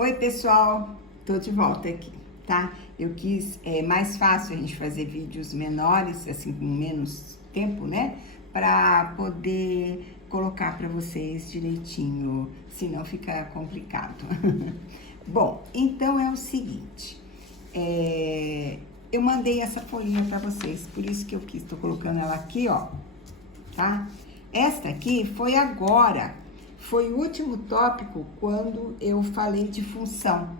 Oi, pessoal, tô de volta aqui, tá? Eu quis, mais fácil a gente fazer vídeos menores, assim, com menos tempo, né? Pra poder colocar pra vocês direitinho, senão fica complicado. Bom, então é o seguinte, eu mandei essa folhinha pra vocês, por isso que eu quis, tô colocando ela aqui, ó, tá? Esta aqui foi agora. Foi o último tópico quando eu falei de função.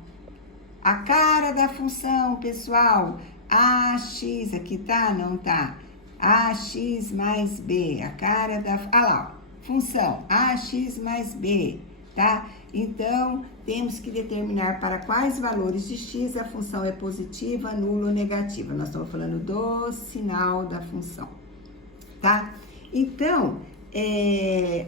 A cara da função, pessoal. AX, aqui tá? Não tá? AX mais B. A cara da... Ah lá, ó. Função. AX mais B, tá? Então, temos que determinar para quais valores de x a função é positiva, nula ou negativa. Nós estamos falando do sinal da função, tá? Então...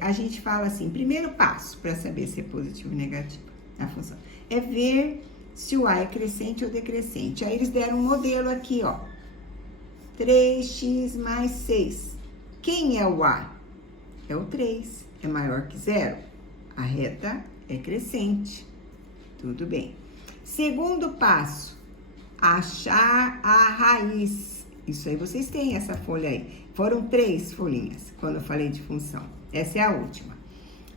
a gente fala assim, primeiro passo para saber se é positivo ou negativo a função, é ver se o A é crescente ou decrescente. Aí eles deram um modelo aqui, ó, 3x mais 6. Quem é o A? É o 3, é maior que zero. A reta é crescente, tudo bem. Segundo passo, achar a raiz. Isso aí vocês têm essa folha aí. Foram 3 folhinhas quando eu falei de função. Essa é a última.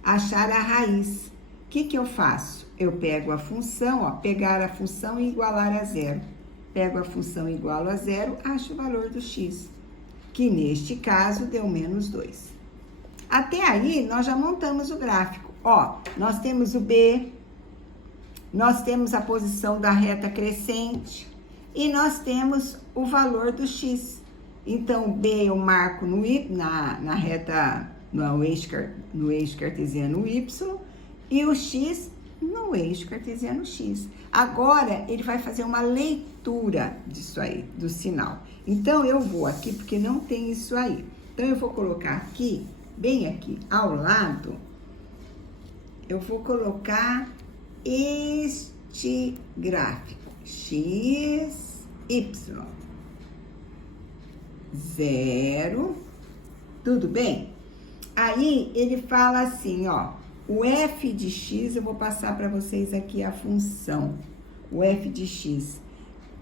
Achar a raiz. O que eu faço? Eu pego a função, ó, pegar a função e igualar a zero. Pego a função igual a zero, acho o valor do x, que neste caso deu menos 2. Até aí, nós já montamos o gráfico. Ó, nós temos o B, nós temos a posição da reta crescente e nós temos o valor do x. Então, B eu marco na reta, no eixo cartesiano Y, e o x no eixo cartesiano X. Agora, ele vai fazer uma leitura disso aí, do sinal. Então, eu vou aqui, porque não tem isso aí. Então, eu vou colocar aqui, bem aqui, ao lado, eu vou colocar este gráfico, x, y. 0, tudo bem? Aí, ele fala assim, ó, o f de x, eu vou passar para vocês aqui a função, o f de x,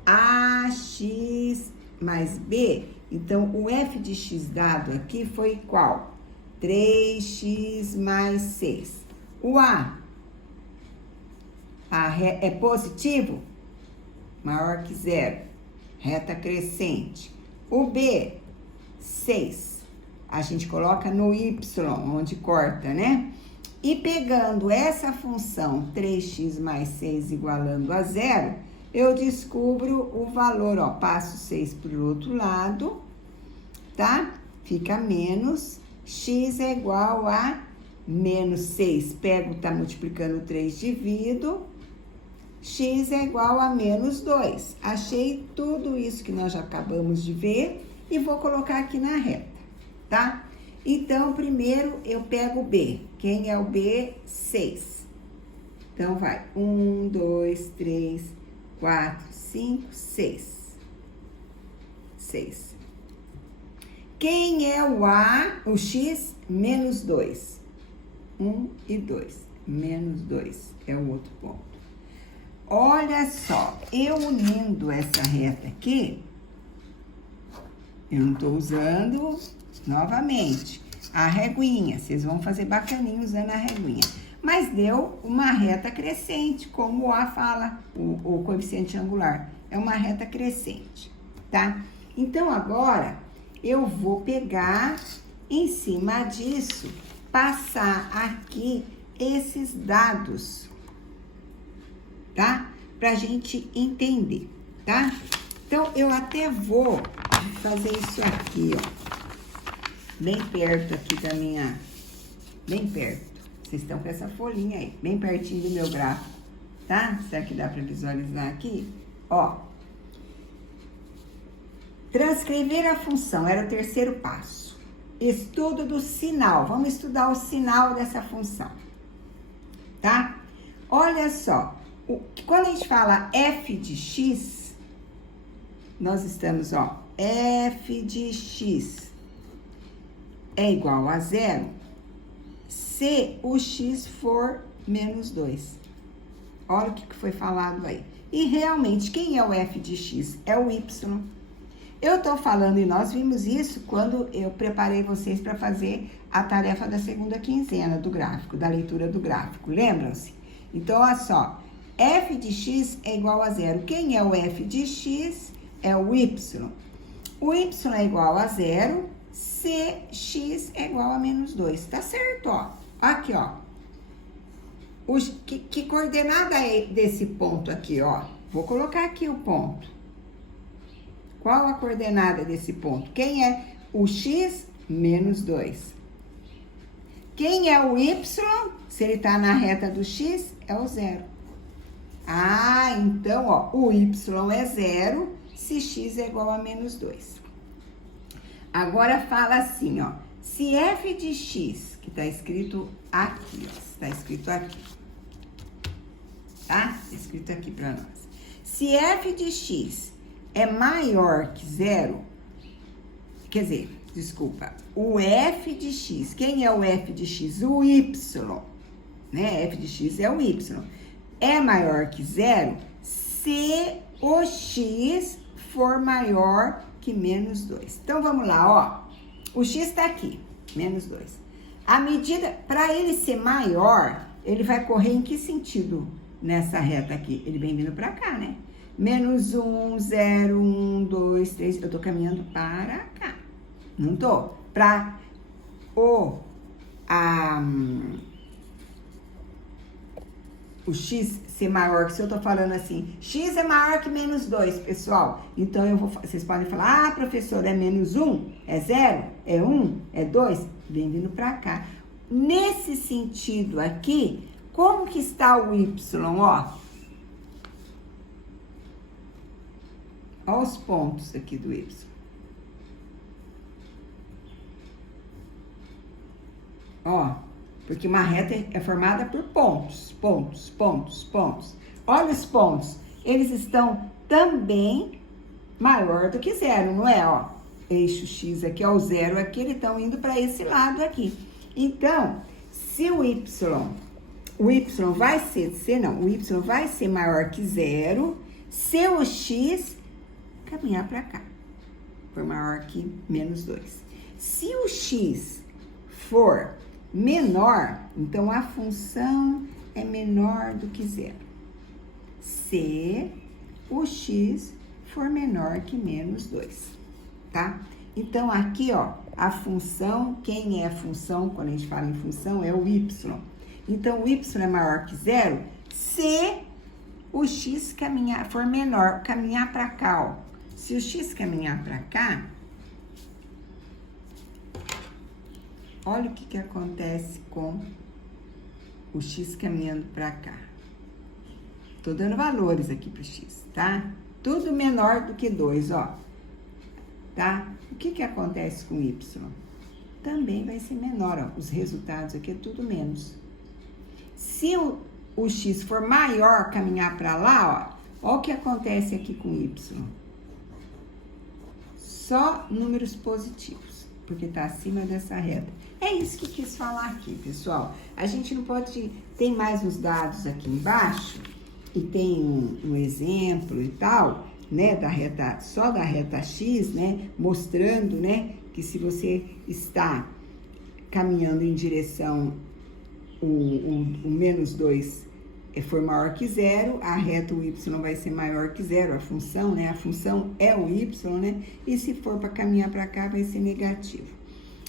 ax mais b, então, o f de x dado aqui foi qual? 3x mais 6. O a é positivo? Maior que zero, reta crescente. O B, 6. A gente coloca no Y, onde corta, né? E pegando essa função 3x mais 6 igualando a zero, eu descubro o valor, ó. Passo 6 para o outro lado, tá? Fica menos, x é igual a menos 6. Pego, tá multiplicando 3, divido. X é igual a menos 2. Achei tudo isso que nós já acabamos de ver e vou colocar aqui na reta, tá? Então, primeiro eu pego o B. Quem é o B? 6. Então, vai. 1, 2, 3, 4, 5, 6. 6. Quem é o A? O X? Menos 2. 1 e 2. Menos 2 é o outro ponto. Olha só, eu unindo essa reta aqui, eu não tô usando, novamente, a reguinha. Vocês vão fazer bacaninho usando a reguinha. Mas deu uma reta crescente, como o A fala, o coeficiente angular. É uma reta crescente, tá? Então, agora, eu vou pegar, em cima disso, passar aqui esses dados, tá? Pra gente entender, tá? Então, eu até vou fazer isso aqui, ó. Bem perto aqui da minha... Bem perto. Vocês estão com essa folhinha aí. Bem pertinho do meu gráfico, tá? Será que dá pra visualizar aqui? Ó. Transcrever a função era o terceiro passo. Estudo do sinal. Vamos estudar o sinal dessa função, tá? Olha só. Quando a gente fala f de x, nós estamos, ó, f de x é igual a zero se o x for menos 2. Olha o que foi falado aí. E realmente, quem é o f de x? É o y. Eu tô falando, e nós vimos isso quando eu preparei vocês para fazer a tarefa da segunda quinzena do gráfico, da leitura do gráfico. Lembram-se? Então, olha só. F de x é igual a zero. Quem é o f de x? É o y. O y é igual a zero, se x é igual a menos 2. Tá certo, ó. Aqui, ó. Que coordenada é desse ponto aqui, ó? Vou colocar aqui o ponto. Qual a coordenada desse ponto? Quem é o x? Menos 2. Quem é o y? Se ele tá na reta do x, é o zero. Ah, então, ó, o y é zero se x é igual a menos 2. Agora fala assim, ó. Se f de x, que tá escrito aqui, ó. Tá escrito aqui. Tá? Tá escrito aqui pra nós. Se f de x é maior que zero, quer dizer, desculpa, o f de x, quem é o f de x? O y, né? F de x é o y. É maior que zero se o x for maior que menos 2. Então, vamos lá, ó. O x tá aqui, menos 2. A medida, para ele ser maior, ele vai correr em que sentido nessa reta aqui? Ele vem vindo para cá, né? Menos 1, 0, 1, 2, 3. Eu tô caminhando para cá. Não tô. Para o x ser maior, que se eu tô falando assim, x é maior que menos 2, pessoal. Então, vocês podem falar, ah, professor, é menos 1? É 0? É 1? É 2? Vem vindo pra cá. Nesse sentido aqui, como que está o y, ó? Olha os pontos aqui do y. Ó, porque uma reta é formada por pontos, pontos, pontos, pontos. Olha os pontos, eles estão também maior do que zero, não é? Ó, eixo X aqui, ó, o zero aqui, eles estão indo para esse lado aqui. Então, se o y vai ser maior que zero, se o x caminhar para cá, for maior que menos 2. Se o x for menor, então a função é menor do que zero. Se o x for menor que menos 2, tá? Então, aqui, ó, a função, quem é a função, quando a gente fala em função, é o y. Então, o y é maior que zero se o x for menor, caminhar para cá, ó. Se o x caminhar para cá, olha o que acontece com o x caminhando para cá. Tô dando valores aqui pro x, tá? Tudo menor do que 2, ó. Tá? O que acontece com y? Também vai ser menor, ó. Os resultados aqui é tudo menos. Se o x for maior, caminhar para lá, ó. Olha o que acontece aqui com y. Só números positivos, porque tá acima dessa reta. É isso que eu quis falar aqui, pessoal. A gente não pode... Tem mais os dados aqui embaixo, e tem um exemplo e tal, né, só da reta X, né, mostrando, né, que se você está caminhando em direção o menos 2 for maior que zero, a reta o y vai ser maior que zero, a função, né, a função é o y, né, e se for para caminhar para cá, vai ser negativo.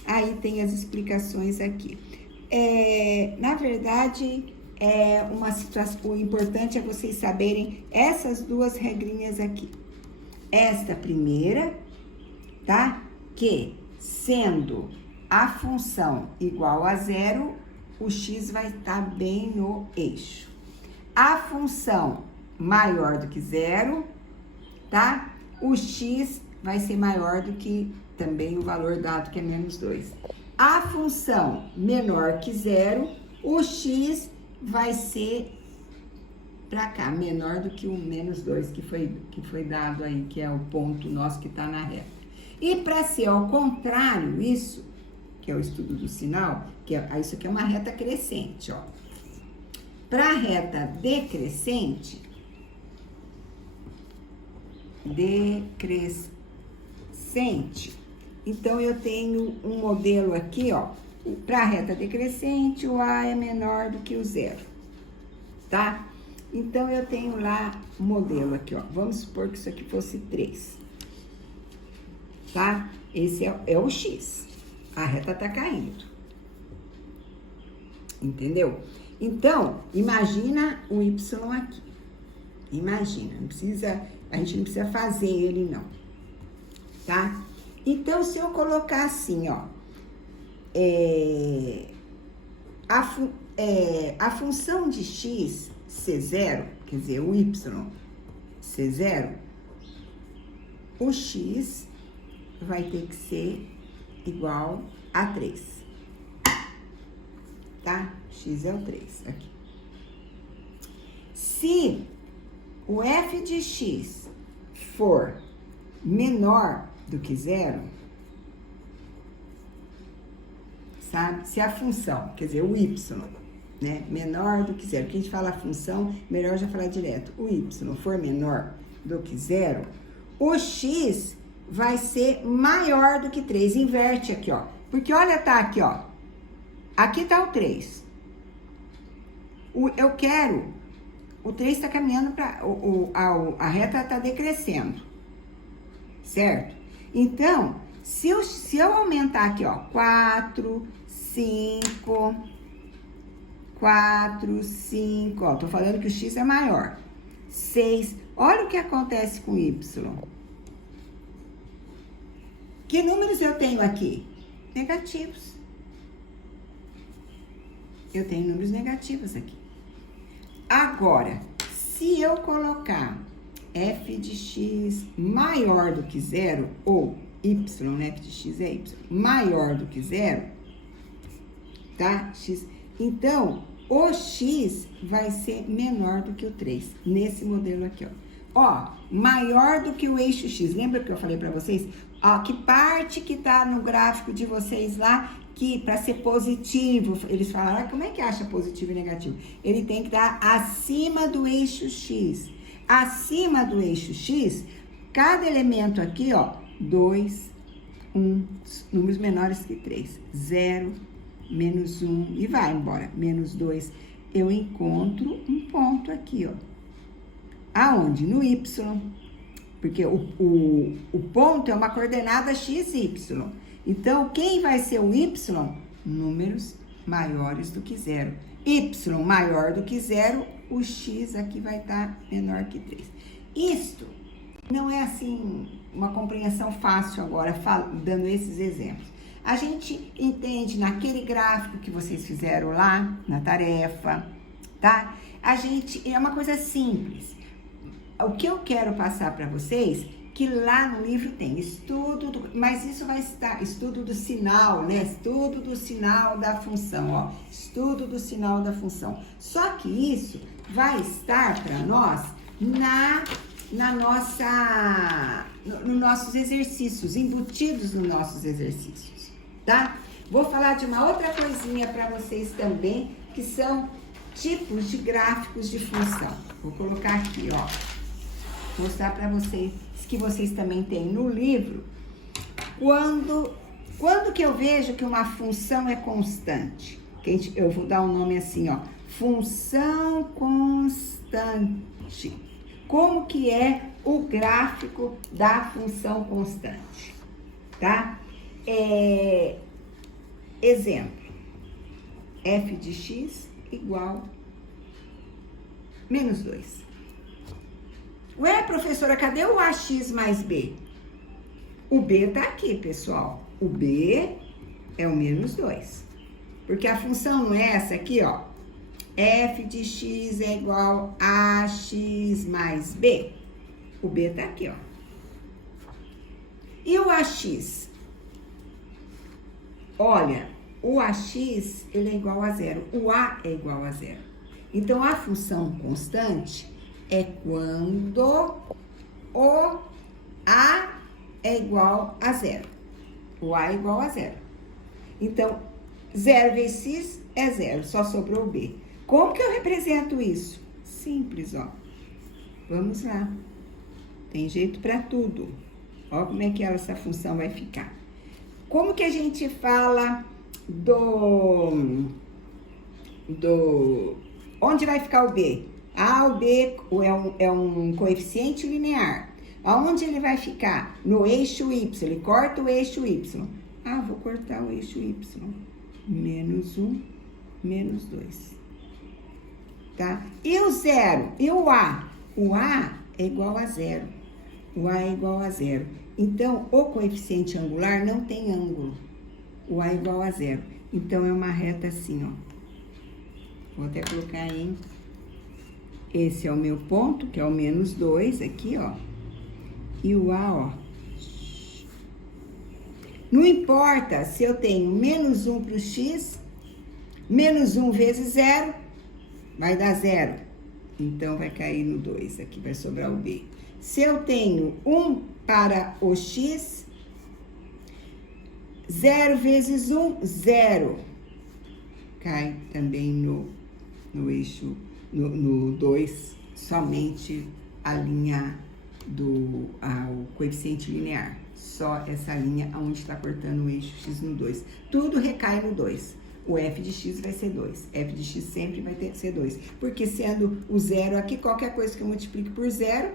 Aí tem as explicações aqui. Na verdade, uma situação, o importante é vocês saberem essas duas regrinhas aqui. Esta primeira, tá? Que, sendo a função igual a zero, o x vai estar bem no eixo. A função maior do que zero, tá? O x vai ser maior do que também o valor dado, que é menos 2. A função menor que zero, o x vai ser para cá, menor do que o menos 2 que foi dado aí, que é o ponto nosso que está na reta. E para ser ao contrário, isso, que é o estudo do sinal, isso aqui é uma reta crescente, ó. Para a reta decrescente, então eu tenho um modelo aqui, ó. Para a reta decrescente, o A é menor do que o zero, tá? Então, eu tenho lá um modelo aqui, ó. Vamos supor que isso aqui fosse 3, tá? Esse é o X. A reta tá caindo. Entendeu? Então, imagina o Y aqui. Imagina, a gente não precisa fazer ele, não. Tá? Então, se eu colocar assim, ó. A função de X, C0, quer dizer, o Y, C0, o X vai ter que ser igual a 3. Tá? X é o 3 aqui. Se o f de x for menor do que 0, sabe? Se a função, quer dizer, o y, né, menor do que 0, que a gente fala função, melhor já falar direto. O y for menor do que 0, o x vai ser maior do que 3. Inverte aqui, ó. Porque olha, tá aqui, ó. Aqui tá o 3. Eu quero... O 3 tá caminhando para... A reta tá decrescendo. Certo? Então, se eu aumentar aqui, ó. 4, 5... 4, 5... Ó, tô falando que o x é maior. 6... Olha o que acontece com y. Que números eu tenho aqui? Negativos. Eu tenho números negativos aqui. Agora, se eu colocar f de x maior do que 0, ou y, né? F de x é y, maior do que 0, tá? X. Então, o x vai ser menor do que o 3, nesse modelo aqui, ó. Ó, maior do que o eixo x. Lembra que eu falei pra vocês? Ó, que parte que tá no gráfico de vocês lá, que para ser positivo, eles falaram, como é que acha positivo e negativo? Ele tem que estar acima do eixo x. Acima do eixo x, cada elemento aqui, ó, 2, 1, números menores que 3, 0, menos 1, e vai embora, menos 2. Eu encontro um ponto aqui, ó. Aonde? No y. Porque o ponto é uma coordenada x, y. Então, quem vai ser o y? Números maiores do que 0. Y maior do que 0, o x aqui vai estar menor que 3. Isto não é, assim, uma compreensão fácil agora, dando esses exemplos. A gente entende naquele gráfico que vocês fizeram lá, na tarefa, tá? É uma coisa simples. O que eu quero passar para vocês, que lá no livro tem estudo, mas isso vai estar, estudo do sinal, né? Estudo do sinal da função, ó. Estudo do sinal da função. Só que isso vai estar para nós nos nossos exercícios, embutidos nos nossos exercícios, tá? Vou falar de uma outra coisinha para vocês também, que são tipos de gráficos de função. Vou colocar aqui, ó. Mostrar para vocês, que vocês também têm no livro. Quando que eu vejo que uma função é constante? Eu vou dar um nome assim, ó. Função constante. Como que é o gráfico da função constante? Tá? Exemplo. F de x igual menos 2. Ué, professora, cadê o AX mais B? O B tá aqui, pessoal. O B é o menos 2. Porque a função não é essa aqui, ó. F de x é igual a AX mais B. O B tá aqui, ó. E o AX? Olha, o AX, ele é igual a 0. O A é igual a 0. Então, a função constante é quando o A é igual a 0. O A é igual a 0. Então, 0 vezes x é 0, só sobrou o B. Como que eu represento isso? Simples, ó. Vamos lá. Tem jeito para tudo. Ó como é que essa função vai ficar. Como que a gente fala onde vai ficar o B? O B é um coeficiente linear. Aonde ele vai ficar? No eixo Y. Ele corta o eixo Y. Vou cortar o eixo Y. Menos 1, menos 2. Tá? E o zero? E o A? O A é igual a zero. O A é igual a zero. Então, o coeficiente angular não tem ângulo. O A é igual a zero. Então, é uma reta assim, ó. Vou até colocar em... Esse é o meu ponto, que é o menos 2 aqui, ó. E o A, ó. Não importa se eu tenho menos 1 para o x, menos 1 vezes 0, vai dar 0. Então, vai cair no 2, aqui vai sobrar o B. Se eu tenho 1 para o x, 0 vezes 1, 0. Cai também no eixo, no 2, somente a linha o coeficiente linear. Só essa linha onde está cortando o eixo x no 2. Tudo recai no 2. O f de x vai ser 2. F de x sempre vai ser 2. Porque sendo o zero aqui, qualquer coisa que eu multiplique por zero,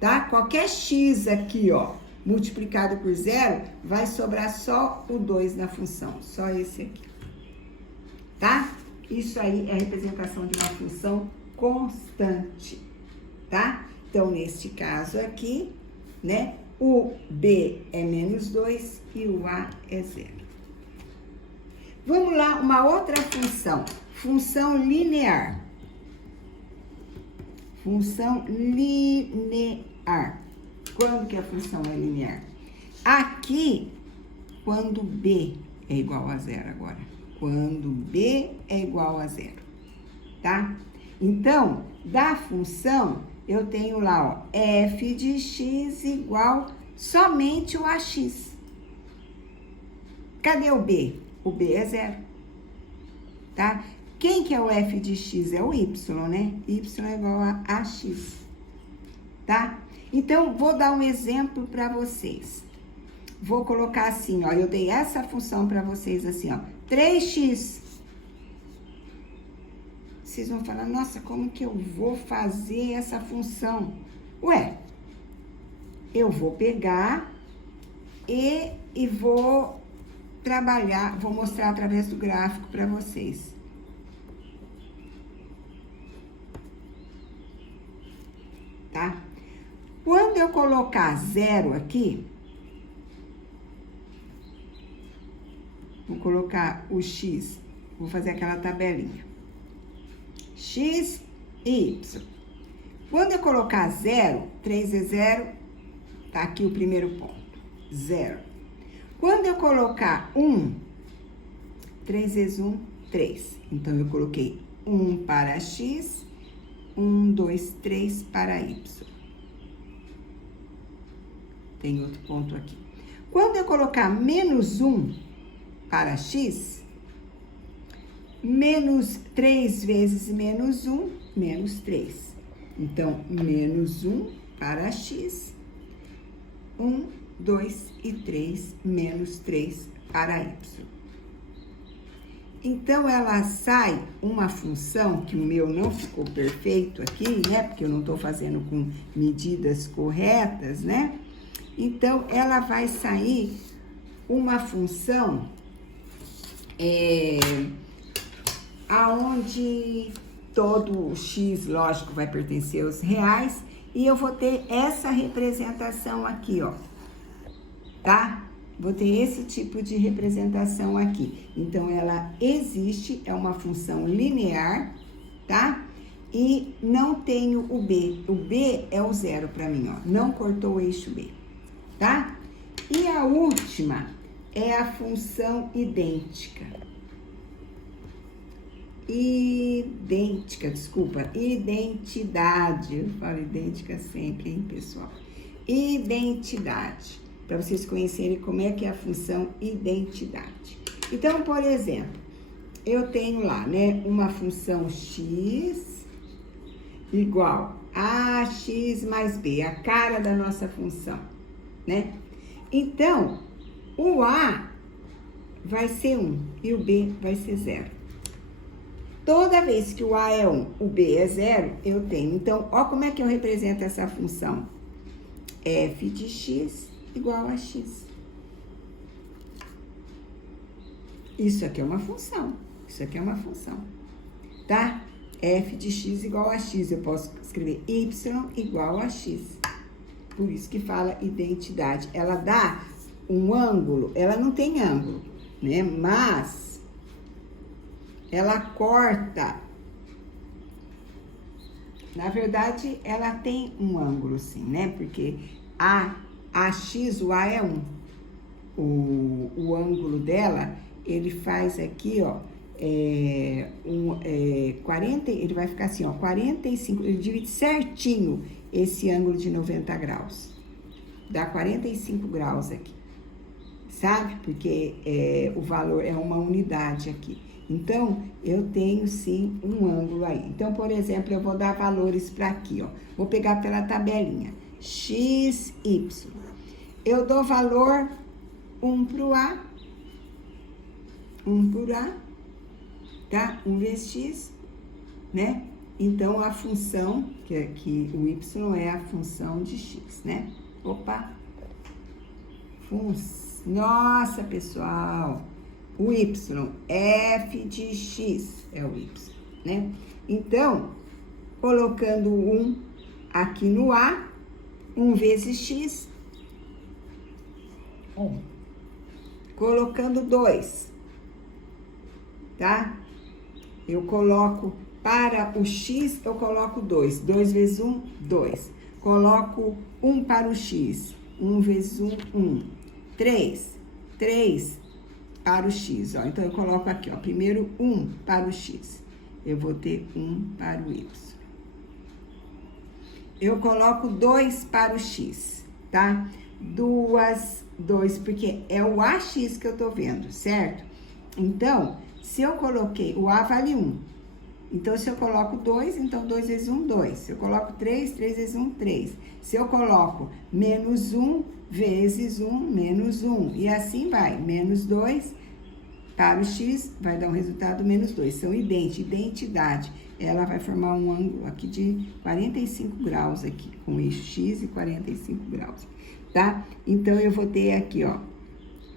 tá? Qualquer x aqui, ó, multiplicado por zero, vai sobrar só o 2 na função. Só esse aqui. Tá? Isso aí é a representação de uma função constante. Tá? Então, neste caso aqui, né? O B é menos 2 e o A é 0. Vamos lá, uma outra função. Função linear. Função linear. Quando que a função é linear? Aqui, quando B é igual a 0 agora. Quando B é igual a 0. Tá? Então, da função, eu tenho lá, ó, f de x igual somente o AX. Cadê o B? O B é 0. Tá? Quem que é o f de x? É o y, né? Y é igual a ax. Tá? Então, vou dar um exemplo para vocês. Vou colocar assim, ó, eu dei essa função para vocês assim, ó, 3x. Vocês vão falar, nossa, como que eu vou fazer essa função? Ué, eu vou pegar e vou trabalhar, vou mostrar através do gráfico para vocês. Tá? Quando eu colocar 0 aqui, vou colocar o x, vou fazer aquela tabelinha. X e y. Quando eu colocar 0, 3 é 0, tá aqui o primeiro ponto, 0. Quando eu colocar 1, 3 vezes 1, 3. Então, eu coloquei 1 para x, 1, 2, 3 para y. Tem outro ponto aqui. Quando eu colocar menos 1 para x, menos 3 vezes menos 1, menos 3. Então, menos 1 para x, 1, 2 e 3, menos 3 para y. Então, ela sai uma função, que o meu não ficou perfeito aqui, né? Porque eu não estou fazendo com medidas corretas, né? Então, ela vai sair uma função aonde todo x, lógico, vai pertencer aos reais, e eu vou ter essa representação aqui, ó, tá? Vou ter esse tipo de representação aqui. Então, ela existe, é uma função linear, tá? E não tenho o B. O B é o 0 para mim, ó, não cortou o eixo B, tá? E a última é a função idêntica. Identidade. Eu falo idêntica sempre, hein, pessoal? Identidade. Para vocês conhecerem como é que é a função identidade. Então, por exemplo, eu tenho lá, né, uma função x igual a x mais b, a cara da nossa função, né? Então, o a vai ser 1 e o b vai ser 0. Toda vez que o a é 1, o b é 0, eu tenho. Então, ó como é que eu represento essa função. F de x igual a x. Isso aqui é uma função. Isso aqui é uma função. Tá? F de x igual a x. Eu posso escrever y igual a x. Por isso que fala identidade. Ela dá um ângulo. Ela não tem ângulo, né? Mas ela corta. Na verdade, ela tem um ângulo, sim, né? Porque a x, o a é 1. O ângulo dela, ele faz aqui, ó, 40, ele vai ficar assim, ó, 45, ele divide certinho esse ângulo de 90 graus. Dá 45 graus aqui, sabe? Porque o valor é uma unidade aqui. Então, eu tenho sim um ângulo aí. Então, por exemplo, eu vou dar valores para aqui, ó. Vou pegar pela tabelinha. X, Y. Eu dou valor 1 para o A. 1 por A. Tá? 1 vezes X, né? Então, a função, que aqui o Y é a função de X, né? Opa! Nossa, pessoal! O Y, F de X é o Y, né? Então, colocando 1 aqui no A, 1 vezes X, 1. Colocando 2, tá? Eu coloco, para o X, eu coloco 2. 2 vezes 1, 2. Coloco 1 para o X. 1 vezes 1, 1. 3. 3 para o X, ó. Então, eu coloco aqui, ó. Primeiro, 1 para o X. Eu vou ter 1 para o Y. Eu coloco 2 para o X, tá? 2, porque é o AX que eu tô vendo, certo? Então, se eu coloquei, o A vale 1. Então, se eu coloco 2, então 2 vezes 1, 2. Se eu coloco 3, 3 vezes 1, 3. Se eu coloco menos 1 vezes 1, menos 1. E assim vai, menos 2 para o X, vai dar um resultado menos 2. São identidade. Ela vai formar um ângulo aqui de 45 graus aqui, com eixo X e 45 graus, tá? Então, eu vou ter aqui, ó,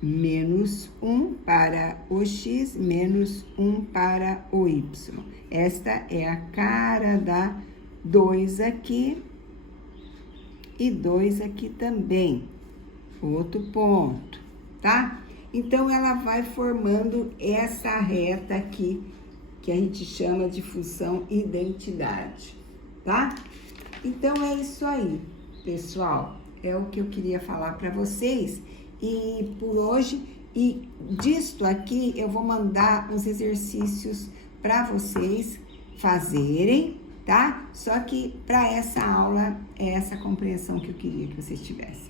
menos 1 para o X, menos 1 para o Y. Esta é a cara da 2 aqui e 2 aqui também. Outro ponto, tá? Então, ela vai formando essa reta aqui, que a gente chama de função identidade, tá? Então, é isso aí, pessoal. É o que eu queria falar para vocês. E por hoje, e disto aqui, eu vou mandar uns exercícios para vocês fazerem, tá? Só que para essa aula, é essa compreensão que eu queria que vocês tivessem.